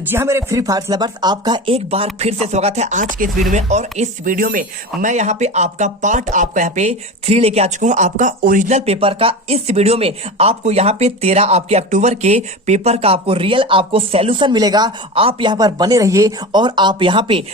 तो जी हाँ मेरे फ्री फायर लवर्स, आपका एक बार फिर से स्वागत है आज के इस वीडियो में। और इस वीडियो में मैं यहाँ पे आपका पार्ट आपका यहाँ पे 3 लेके आ चुका हूँ आपका ओरिजिनल पेपर का। इस वीडियो में आपको यहाँ पे 13 आपके अक्टूबर के पेपर का आपको रियल आपको सॉल्यूशन मिलेगा। आप यहाँ पर बने रहिए और आप यहाँ पे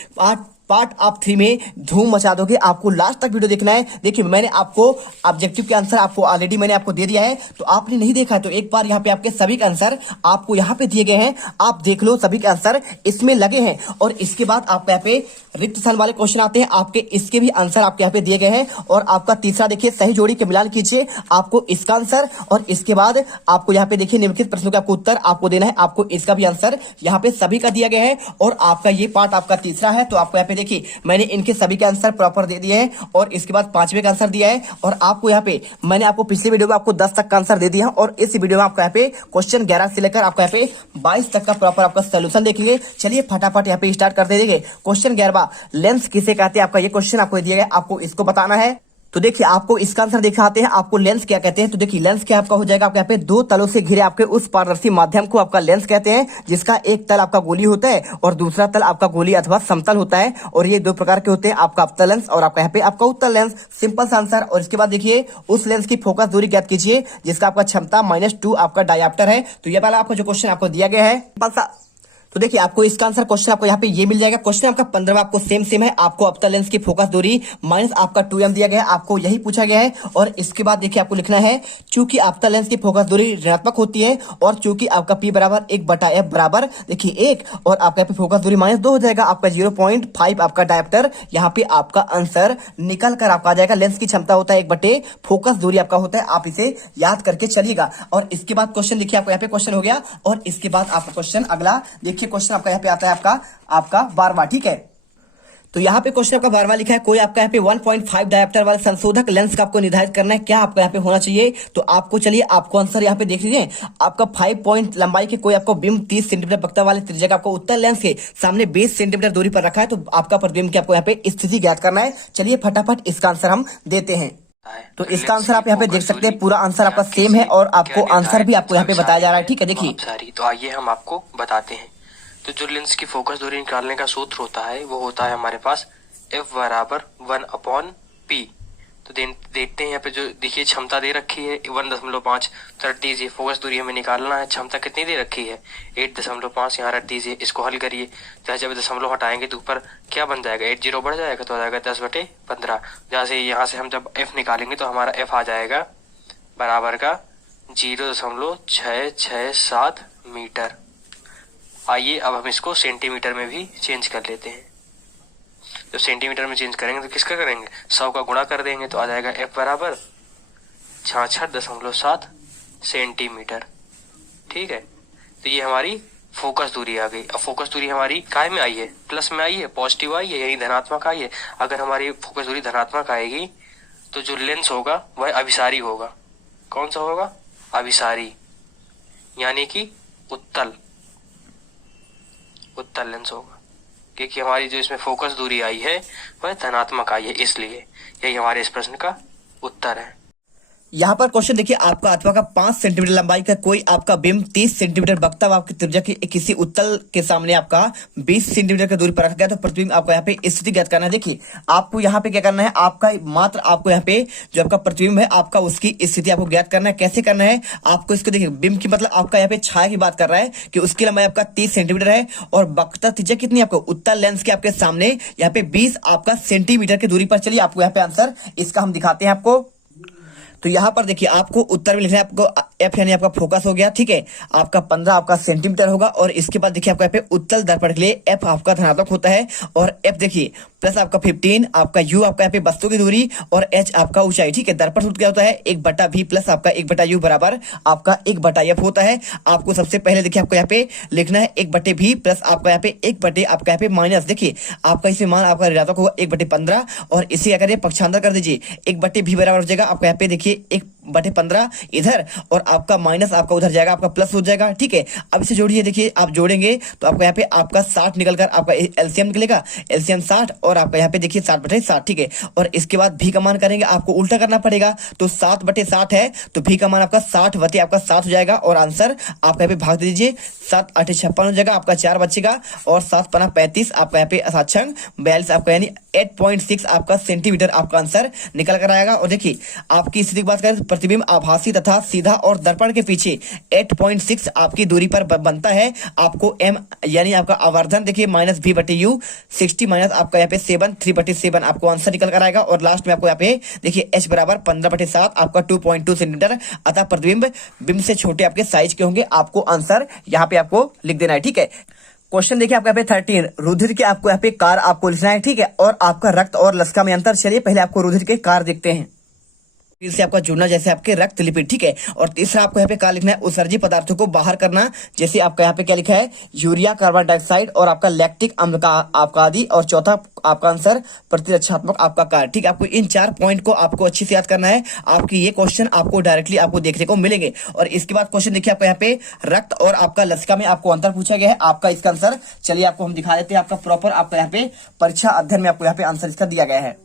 पार्ट आप 3 में धूम मचा दोगे। आपको लास्ट तक वीडियो देखना है। देखिए मैंने आपको ऑब्जेक्टिव के आंसर आपको ऑलरेडी मैंने आपको दे दिया है, तो आपने नहीं देखा है तो एक बार यहाँ पे आपके सभी के आंसर आपको यहाँ पे दिए गए हैं, आप देख लो। सभी के आंसर इसमें लगे हैं और इसके बाद आपको यहाँ पे रिक्त स्थान वाले क्वेश्चन आते हैं, आपके इसके भी आंसर आपके यहाँ पे दिए गए हैं। और आपका तीसरा देखिए सही जोड़ी के मिलान कीजिए, आपको इसका आंसर और इसके बाद आपको यहाँ पे देखिए निम्नलिखित प्रश्नों का आपको उत्तर आपको देना है, आपको इसका भी आंसर यहाँ पे सभी का दिया गया है। और आपका ये पार्ट आपका तीसरा है, तो आपको यहाँ पे देखिए मैंने इनके सभी के आंसर प्रॉपर दे दिए हैं और इसके बाद 5वें का आंसर दिया है। और आपको यहाँ पे मैंने आपको पिछले वीडियो में आपको 10 तक का आंसर दे दिया है और इस वीडियो में आपको यहाँ पे क्वेश्चन 11 से लेकर आपको यहाँ पे 22 तक का प्रॉपर आपका सोल्यूशन देखेंगे। चलिए फटाफट यहाँ पे स्टार्ट कर देंगे। क्वेश्चन 11, लेंस किसे कहते हैं, आपका ये क्वेश्चन आपको दिया गया, आपको इसको बताना है। तो देखिए आपको इसका आंसर दिखाते हैं, आपको लेंस क्या कहते हैं। तो देखिए लेंस क्या आपका हो जाएगा, आपके यहाँ पे 2 तलों से घिरे आपके उस पारदर्शी माध्यम को आपका लेंस कहते हैं, जिसका एक तल आपका गोली होता है और दूसरा तल आपका गोली अथवा समतल होता है। और ये 2 प्रकार के होते हैं, आपका अवतल लेंस और आपका यहाँ पे आपका उत्तल लेंस। सिंपल सा आंसर। और इसके बाद देखिए उस लेंस की फोकस दूरी ज्ञात कीजिए जिसका आपका क्षमता -2 आपका डायप्टर है। तो ये वाला आपको जो क्वेश्चन आपको दिया गया है सिंपल सा। तो देखिए आपको इसका आंसर क्वेश्चन आपको यहाँ पे ये मिल जाएगा। क्वेश्चन आपका 15वां आपको सेम है, आपको अवतल लेंस की फोकस दूरी माइनस आपका 2m दिया गया है, आपको यही पूछा गया है। और इसके बाद देखिए आपको लिखना है चूंकि अवतल लेंस की फोकस दूरी ऋणात्मक होती है और चूंकि आपका p बराबर 1/f बराबर देखिए 1 और आपका यहाँ पे फोकस दूरी -2 हो जाएगा, आपका 0.5 आपका डायप्टर। यहाँ पे आपका आंसर निकल कर आपका आ जाएगा। लेंस की क्षमता होता है 1/, फोकस दूरी आपका होता है, आप इसे याद करके चलिएगा। और इसके बाद क्वेश्चन देखिए आपको यहाँ पे क्वेश्चन हो गया। और इसके बाद आपका क्वेश्चन अगला देखिए, क्वेश्चन आपका यहाँ पे आता है आपका 12वां, ठीक है। तो यहाँ पे क्वेश्चन आपका 12वां लिखा है, कोई आपका यहाँ पे 1.5 डायप्टर वाले संशोधक लेंस का आपको निर्धारित करना है, क्या आपका यहाँ पे होना चाहिए। तो आपको चलिए आपको आंसर यहाँ पे देख लीजिए, आपका 5 पॉइंट लंबाई के कोई आपको बिंब 30 सेंटीमीटर वक्ता वाले त्रिज्या का आपको उत्तल लेंस के सामने 20 सेंटीमीटर दूरी पर रखा है। तो आपका प्रतिबिंब की आपको यहाँ पे स्थिति ज्ञात करना है। चलिए फटाफट इसका आंसर हम देते हैं। तो इसका आंसर आप यहाँ पे देख सकते हैं, पूरा आंसर आपका सेम है और आपको आंसर भी आपको यहाँ पे बताया जा रहा है, ठीक है। देखिए तो आइए हम आपको बताते हैं। तो जो लेंस की फोकस दूरी निकालने का सूत्र होता है वो होता है हमारे पास F बराबर 1/p। तो देखते हैं यहाँ पे जो देखिए क्षमता दे रखी है 1.5, तो रख दीजिए। फोकस दूरी हमें निकालना है, क्षमता कितनी दे रखी है 8.5, यहाँ रख दीजिए। इसको हल करिए तो जब दशमलव हटाएंगे तो ऊपर क्या बन जाएगा, 8 0 बढ़ जाएगा तो आ जाएगा 10/15। जहाँ से यहाँ से हम जब F निकालेंगे तो हमारा F आ जाएगा बराबर का 0.667 मीटर। आइए अब हम इसको सेंटीमीटर में भी चेंज कर लेते हैं। जब सेंटीमीटर में चेंज करेंगे तो किसका करेंगे, 100 का गुणा कर देंगे तो आ जाएगा F बराबर 66.7 सेंटीमीटर, ठीक है। तो ये हमारी फोकस दूरी आ गई। अब फोकस दूरी हमारी काय में आई है, प्लस में आई है, पॉजिटिव आई है, यही धनात्मक आई है। अगर हमारी फोकस दूरी धनात्मक आएगी तो जो लेंस होगा वह अभिसारी होगा। कौन सा होगा, अभिसारी, यानी कि उत्तल लेंस होगा, क्योंकि हमारी जो इसमें फोकस दूरी आई है वह धनात्मक आई है, इसलिए यही हमारे इस प्रश्न का उत्तर है। यहाँ पर क्वेश्चन देखिए आपका अथवा का 5 सेंटीमीटर लंबाई का कोई आपका बिंब 30 सेंटीमीटर वक्ता आपकी त्रिज्या की किसी उत्तल के सामने आपका 20 सेंटीमीटर की दूरी पर रखा गया। तो प्रतिबिंब आपको यहाँ पे स्थिति ज्ञात करना है। देखिए आपको यहाँ पे क्या करना है, आपका मात्र आपको यहाँ पे जो आपका प्रतिबिंब है आपका उसकी स्थिति आपको ज्ञात करना है। कैसे करना है, आपको इसको देखिए बिंब की मतलब आपका यहाँ पे छाया की बात कर रहा है कि उसकी लंबाई आपका 30 सेंटीमीटर है और वक्ता त्रिज्या कितनी आपको उत्तल लेंस के आपके सामने यहाँ पे 20 आपका सेंटीमीटर की दूरी पर। चलिए आपको यहाँ पे आंसर इसका हम दिखाते हैं आपको। तो यहाँ पर देखिए आपको उत्तर में लिखना है, आपको F यानी आपका फोकस हो गया, ठीक है। आपका 15 आपका सेंटीमीटर होगा और इसके बाद देखिए आपका यहाँ पे उत्तल दर्पण के लिए F आपका धनात्मक होता है और F देखिए प्लस आपका 15, आपका U आपका यहाँ पे वस्तु की दूरी और H आपका ऊंचाई, ठीक है। दर्पण सूत्र क्या होता है, 1/v प्लस आपका 1/u बराबर आपका 1/f होता है। आपको सबसे पहले देखिए आपको यहाँ पे लिखना है 1/v प्लस आपका यहाँ पे 1/ आपका यहाँ पे माइनस, देखिए आपका इसे मान आपका ऋणात्मक होगा 1/15 और इसे क्या करिए पक्षांतर कर दीजिए, 1/v बराबर हो जाएगा आपका यहाँ पे देखिए 1 बटे 15 इधर, और आपका माइनस आपका उधर जाएगा, आपका प्लस हो जाएगा। ठीक है, अब इसे जोड़िए, देखिए आप जोड़ेंगे तो आपको यहाँ पे आपका 60 निकलकर आपका एलसीएम निकलेगा, एलसीएम 60, और आपका यहाँ पे देखिए 60/60। ठीक है, और इसके बाद भी का मान करेंगे, आपको उल्टा करना पड़ेगा, तो 7/60 है तो भी का मान आपका 60 बटे आपका 7 हो जाएगा, और आंसर आपका यहाँ पे भाग दे दीजिए, 7×8 = 56 हो जाएगा, आपका 4 बचेगा, और 7×5 = 35, आपका यहाँ पे 42 आपका यानी 8.6 आपका सेंटीमीटर आपका आंसर निकल कर आएगा। और देखिए आपकी स्थिति की बात करें, प्रतिबिंब आभासी तथा सीधा और दर्पण के पीछे 8.6 आपकी दूरी पर बनता है। आपको m यानी आपका आवर्धन देखिए -v/u 60 माइनस आपका यहाँ पे 7 3/7 आपको आंसर निकल कर आएगा। और लास्ट में आपको यहाँ पे देखिए h बराबर 15/7 आपका 2.2 सेंटीमीटर, अतः प्रतिबिंब बिंब से छोटे आपके साइज के होंगे, आपको आंसर यहाँ पे आपको लिख देना है। ठीक है, क्वेश्चन देखिए आपको यहाँ पे 13 रुधिर के आपको यहाँ पे कार आपको लिखना है। ठीक है, और आपका रक्त और लसिका में अंतर, चलिए पहले आपको रुधिर के कार देखते हैं। से आपका जुड़ना जैसे आपके रक्त लिपिड। ठीक है, और तीसरा आपको यहाँ पे क्या लिखना है, उत्सर्जी पदार्थों को बाहर करना, जैसे आपका यहाँ पे क्या लिखा है, यूरिया, कार्बन डाइऑक्साइड और आपका लैक्टिक अम्ल का आपका आदि, और चौथा आपका आंसर प्रतिरक्षात्मक आपका कार्य। ठीक है, आपको इन 4 पॉइंट को आपको अच्छे से याद करना है, आपकी ये क्वेश्चन आपको डायरेक्टली आपको देखने को मिलेंगे। और इसके बाद क्वेश्चन देखिए आपको यहाँ पे रक्त और आपका लसिका में आपको अंतर पूछा गया है, आपका इसका आंसर चलिए आपको हम दिखा देते हैं, आपका प्रॉपर आपका यहाँ पे परीक्षा अध्ययन में आपको यहाँ पे आंसर इसका दिया गया है।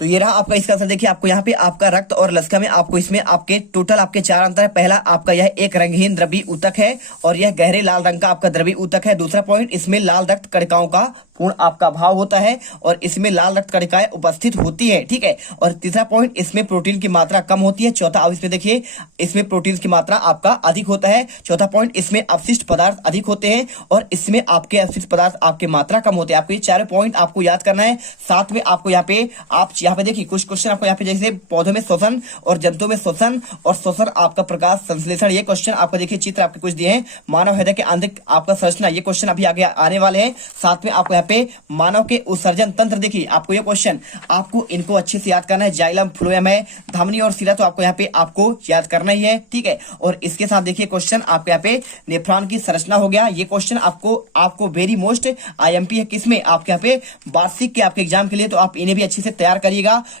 तो ये रहा आपका इसका आंसर, देखिए आपको यहाँ पे आपका रक्त और लसिका में आपको इसमें आपके टोटल आपके 4 अंतर है। पहला आपका यह एक रंगहीन द्रवी ऊतक है, और यह गहरे लाल रंग का आपका द्रवी ऊतक है। दूसरा पॉइंट, इसमें लाल रक्त कणिकाओं का पूर्ण आपका अभाव होता है, और इसमें लाल रक्त कणिकाएं उपस्थित होती है। ठीक है, और तीसरा पॉइंट, इसमें प्रोटीन की मात्रा कम होती है। चौथा, अब इसमें देखिए इसमें प्रोटीन की मात्रा आपका अधिक होता है। चौथा पॉइंट, इसमें अपशिष्ट पदार्थ अधिक होते हैं, और इसमें आपके अपशिष्ट पदार्थ आपके मात्रा कम होते हैं। आपको ये 4 पॉइंट आपको याद करना है। साथ में आपको यहाँ पे आप यहाँ पे देखिए कुछ क्वेश्चन आपको यहाँ पे जैसे पौधों में शोषण और जंतुओं में शोषण और शोषण आपका प्रकाश संश्लेषण, ये क्वेश्चन आपको देखिए चित्र आपके कुछ दिए हैं। मानव हृदय के आंतरिक आपका संरचना, ये क्वेश्चन अभी आगे आने वाले हैं। साथ में आपको यहाँ पे मानव के उत्सर्जन तंत्र, देखिए आपको ये क्वेश्चन आपको इनको अच्छे से याद करना है। जाइलम, फ्लोएम है, धमनी और शिरा, तो आपको यहाँ पे आपको याद करना ही है। ठीक है, और इसके साथ देखिए क्वेश्चन आपको यहाँ पे नेफ्रॉन की संरचना हो गया। ये क्वेश्चन आपको वेरी मोस्ट IMP है, किसमें आपके यहाँ पे वार्षिक के आपके एग्जाम के लिए, तो आप इन्हें भी अच्छे से तैयार करिएगा।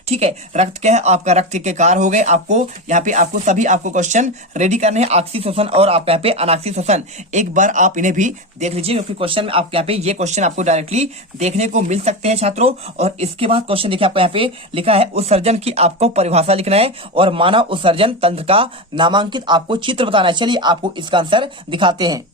ठीक है, रक्त क्या है, आपका रक्त के कार हो गए। आपको यहाँ पे आपको सभी आपको क्वेश्चन रेडी करने हैं, ऑक्सी शोषण और आपका यहाँ पे अनाक्सी शोषण। एक बार आप इन्हें भी देख लीजिए, क्योंकि क्वेश्चन में आपके यहाँ पे ये क्वेश्चन आपको डायरेक्टली देखने को मिल सकते हैं छात्रों। और इसके बाद क्वेश्चन देखिए आपको यहाँ पे लिखा है, उत्सर्जन की आपको परिभाषा लिखना है, और मानव उत्सर्जन तंत्र का नामांकित आपको चित्र बताना है। चलिए आपको इसका आंसर दिखाते हैं।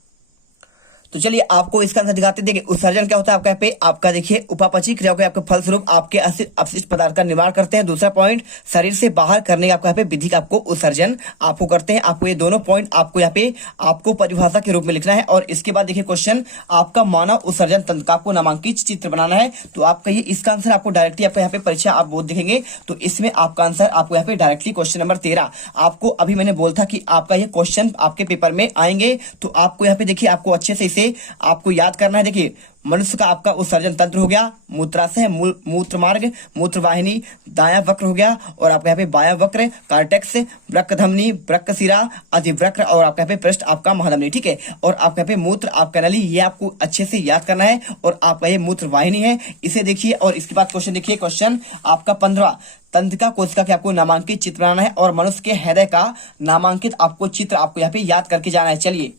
तो चलिए आपको इसका आंसर दिखाते हैं। देखिए उत्सर्जन क्या होता है आपका यहाँ पे, आपका देखिए उपापचयी क्रियाओं के आपके फलस्वरूप आपके अपशिष्ट पदार्थ का निर्माण करते हैं। दूसरा पॉइंट, शरीर से बाहर करने का आपको यहाँ पे विधि का आपको उत्सर्जन आपको करते हैं। आपको ये दोनों पॉइंट आपको यहाँ पे आपको परिभाषा के रूप में लिखना है। और इसके बाद देखिए क्वेश्चन आपका मानव उत्सर्जन तंत्र का आपको नामांकित चित्र बनाना है। तो आप कहिए इसका आंसर आपको डायरेक्टली आपको यहाँ पे परीक्षा आप बोध दिखेंगे, तो इसमें आपका आंसर आपको यहाँ पे डायरेक्टली क्वेश्चन नंबर 13 आपको अभी मैंने बोला था कि आपका ये क्वेश्चन आपके पेपर में आएंगे। तो आपको यहाँ पे देखिए आपको अच्छे से इसे आपको याद करना है। देखिए मनुष्य का आपका उत्सर्जन तंत्र हो गया, मूत्राशय, मूत्र मार्ग, मूत्र वाहिनी, दायां वक्र हो गया, और आपका यहाँ पे बायां वक्र, कार्टेक्स, वृक्क धमनी, वृक्क शिरा, अधिवृक्क, और आपका यहाँ पे पृष्ठ आपका महाधमनी। ठीक है, और आपका यहाँ पे मूत्र आपका नली, ये आपको अच्छे से याद करना है। और आपका ये मूत्र वाहिनी है, इसे देखिए। और इसके बाद क्वेश्चन देखिए, क्वेश्चन आपका 15 तंत्रिका कोशिका के आपको नामांकित चित्र बनाना है, और मनुष्य के हृदय का नामांकित आपको चित्र आपको यहाँ पे याद करके जाना है। चलिए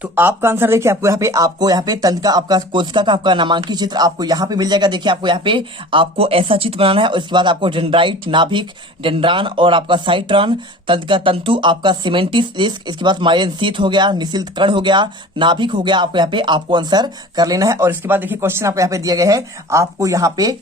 तो आपका आंसर देखिए आपको यहाँ पे तंत्र का आपका कोशिका का आपका नामांकित चित्र आपको यहाँ पे मिल जाएगा। देखिए आपको यहाँ पे आपको ऐसा चित्र बनाना है। उसके बाद आपको डेंड्राइट, नाभिक, डेंड्रान और आपका साइट्रॉन, तंत्र का तंतु आपका सीमेंटिस डिस्क, इसके बाद माइलिन शीथ हो गया, निशिल्त कण हो गया, नाभिक हो गया। आपको यहाँ पे आपको आंसर कर लेना है। और इसके बाद देखिए क्वेश्चन आपको यहाँ पे दिया गया है, आपको यहाँ पे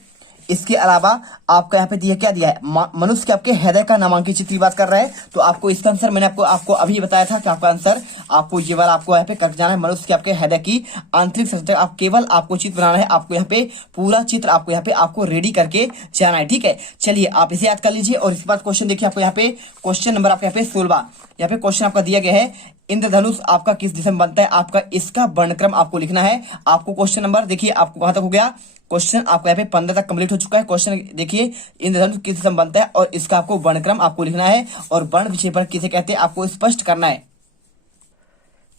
इसके अलावा आपका यहाँ पे क्या दिया है, मनुष्य के आपके हृदय का नामांकित चित्र की बात कर रहा है। तो आपको इसका आंसर मैंने आपको अभी बताया था कि आपका आंसर आपको ये वाला आपको यहाँ पे कर जाना है। मनुष्य के आपके हृदय की आंतरिक संरचना आप केवल आपको चित्र बनाना है। आपको यहाँ पे पूरा चित्र आपको यहाँ पे आपको रेडी करके जाना है। ठीक है, चलिए आप इसे याद कर लीजिए। और इसके बाद क्वेश्चन देखिए आपको यहाँ पे क्वेश्चन नंबर आपको यहाँ पे 16 यहाँ पे क्वेश्चन आपका दिया गया है, इंद्रधनुष आपका किस दिशा में बनता है, आपका इसका वर्णक्रम आपको लिखना है। आपको क्वेश्चन नंबर देखिए आपको कहां तक हो गया, क्वेश्चन आपको यहाँ पे 15 तक कंप्लीट हो चुका है। क्वेश्चन देखिए इंद्रधनुष किस दिशा में बनता है, और इसका आपको वर्णक्रम आपको लिखना है, और वर्ण विषय पर किसे कहते हैं आपको स्पष्ट करना है।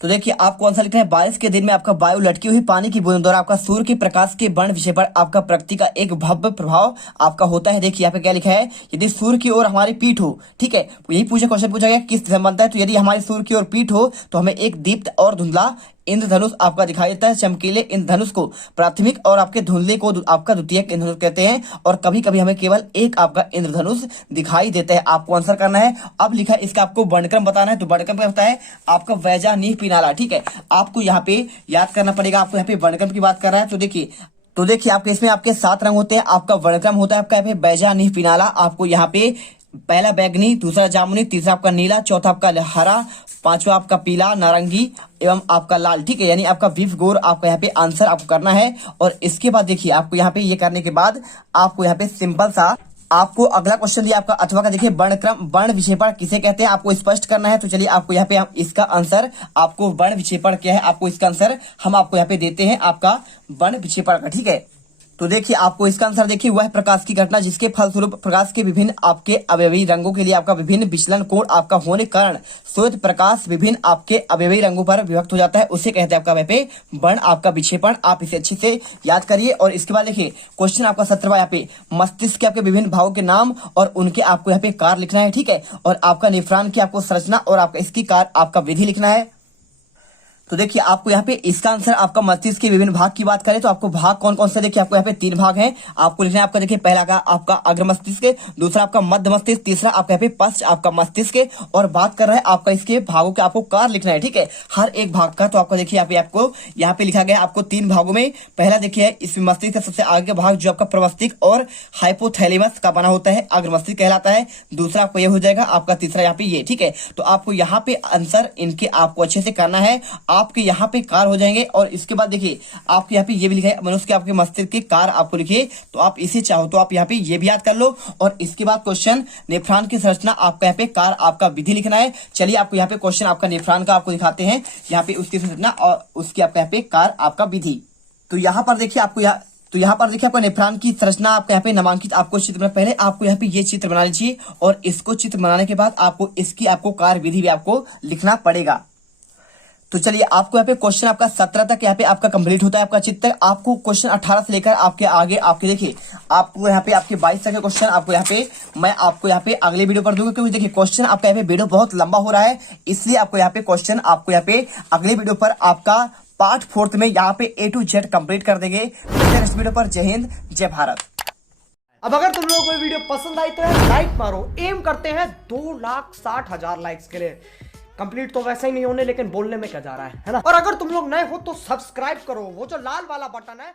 तो देखिए आपको आंसर लिखना है, बारिश के दिन में आपका वायु लटकी हुई पानी की बूंद द्वारा आपका सूर्य के प्रकाश के वर्ण विषय पर आपका प्रकृति का एक भव्य प्रभाव आपका होता है। देखिए यहाँ पे क्या लिखा है, यदि सूर्य की ओर हमारी पीठ हो, ठीक है, यही क्वेश्चन पूछा गया किस दिशा में बनता है। तो यदि हमारी सूर्य की ओर पीठ हो तो हमें एक दीप्त और धुंधला इंद्रधनुष आपका दिखाई देता है। चमकीले इंद्रधनुष को प्राथमिक और आपके धुंधले को आपका द्वितीयक इंद्रधनुष कहते हैं, और कभी कभी हमें केवल एक आपका इंद्रधनुष दिखाई देता है। आपको आंसर करना है। अब लिखा है इसका आपको वर्णक्रम बताना है, तो वर्णक्रम क्या होता है आपका वैजा नीह पिनाला, ठीक है, आपको यहाँ पे याद करना पड़ेगा। आपको यहाँ पे वर्णक्रम की बात कर रहा है, तो देखिए आपके इसमें आपके 7 रंग होते हैं। आपका वर्णक्रम होता है आपका यहाँ पे बैजा नीह पिनाला। आपको यहाँ पे पहला बैगनी, दूसरा जामुनी, तीसरा आपका नीला, चौथा आपका हरा, पांचवा आपका पीला, नारंगी एवं आपका लाल, ठीक है, यानी आपका विव गोर आपका यहाँ पे आंसर आपको करना है। और इसके बाद देखिए आपको यहाँ पे ये करने के बाद आपको यहाँ पे सिंपल सा आपको अगला क्वेश्चन दिया आपका अथवा का, देखिए वर्णक्रम वर्ण विक्षेपण किसे कहते हैं आपको स्पष्ट करना है। तो चलिए आपको यहाँ पे हम इसका आंसर आपको वर्ण विक्षेपण क्या है आपको इसका आंसर हम आपको यहाँ पे देते हैं आपका वर्ण विक्षेपण का, ठीक है। तो देखिए आपको इसका आंसर देखिए वह प्रकाश की घटना जिसके फलस्वरूप प्रकाश के विभिन्न आपके अवयवी रंगों के लिए आपका विभिन्न विचलन कोण आपका होने के कारण श्वेत प्रकाश विभिन्न आपके अवयवी रंगों पर विभक्त हो जाता है, उसे कहते हैं आपका वह पे वर्ण आपका विक्षेपण। आप इसे अच्छे से याद करिए। और इसके बाद देखिए क्वेश्चन आपका 17वां यहाँ पे मस्तिष्क के आपके विभिन्न भागों के नाम और उनके आपको यहाँ पे कार्य लिखना है, ठीक है, और आपका नेफ्रॉन की आपको संरचना और आपका इसकी कार्य आपका विधि लिखना है। तो देखिए आपको यहाँ पे इसका आंसर आपका मस्तिष्क के विभिन्न भाग की बात करें तो आपको भाग कौन कौन से, देखिए आपको यहाँ पे 3 भाग हैं आपको लिखना है। आपका देखिए पहला का आपका अग्र मस्तिष्क, दूसरा आपका मध्य मस्तिष्क, तीसरा आपका यहाँ पे पश्च आपका मस्तिष्क। और बात कर रहा है आपका इसके भागों के आपको कार्य लिखना है, ठीक है, हर एक भाग का। तो आपको देखिए यहाँ पे आपको यहाँ पे लिखा गया आपको 3 भागों में। पहला देखिए इस मस्तिष्क का सबसे आगे भाग जो आपका प्रमस्तिष्क और हाइपोथैलेमस का बना होता है अग्र मस्तिष्क कहलाता है। दूसरा आपको ये हो जाएगा आपका तीसरा यहाँ पे ये, ठीक है। तो आपको यहाँ पे आंसर इनके आपको अच्छे से करना है, आपके यहाँ पे कार हो जाएंगे। और इसके बाद देखिए आपके यहाँ पे ये भी लिखा है मनुष्य के आपके मस्तिष्क के कार आपको लिखिए, तो आप इसे चाहो तो आप यहाँ पे ये भी याद कर लो। और इसके बाद क्वेश्चन नेफ्रॉन की संरचना आपका यहाँ पे कार आपका विधि लिखना है। चलिए आपको यहाँ पे क्वेश्चन आपका नेफ्रॉन का आपको दिखाते हैं, यहाँ पे उसकी संरचना और उसकी आपका यहाँ पे कार आपका विधि। तो यहाँ पर देखिए आपको यहाँ पर देखिए आपका नेफ्रॉन की संरचना आपका यहाँ पे नामांकित आपको चित्र में, पहले आपको यहाँ पे ये चित्र बना लीजिए और इसको चित्र बनाने के बाद आपको इसकी आपको कार्य विधि भी आपको लिखना पड़ेगा। तो चलिए आपको यहाँ पे क्वेश्चन आपका 17 तक यहाँ पे आपका कंप्लीट होता है आपका चित्र। आपको क्वेश्चन 18 से लेकर आपके आगे आपके देखिए आपको यहाँ पे आपके 22 तक के क्वेश्चन आपको यहाँ पे मैं आपको यहाँ पे अगले वीडियो पर दूंगा, क्योंकि देखिए क्वेश्चन आपका यहाँ पे वीडियो बहुत लंबा हो रहा है, इसलिए आपको यहाँ पे क्वेश्चन आपको यहाँ पे अगले वीडियो पर आपका पार्ट 4 में यहाँ पे A to Z कंप्लीट कर देंगे। नेक्स्ट वीडियो पर जय हिंद जय भारत। अब अगर तुम लोगों को ये वीडियो पसंद आई तो लाइक मारो। एम करते हैं 2,60,000 लाइक्स के लिए। कंप्लीट तो वैसे ही नहीं होने, लेकिन बोलने में क्या जा रहा है ना। और अगर तुम लोग नए हो तो सब्सक्राइब करो, वो जो लाल वाला बटन है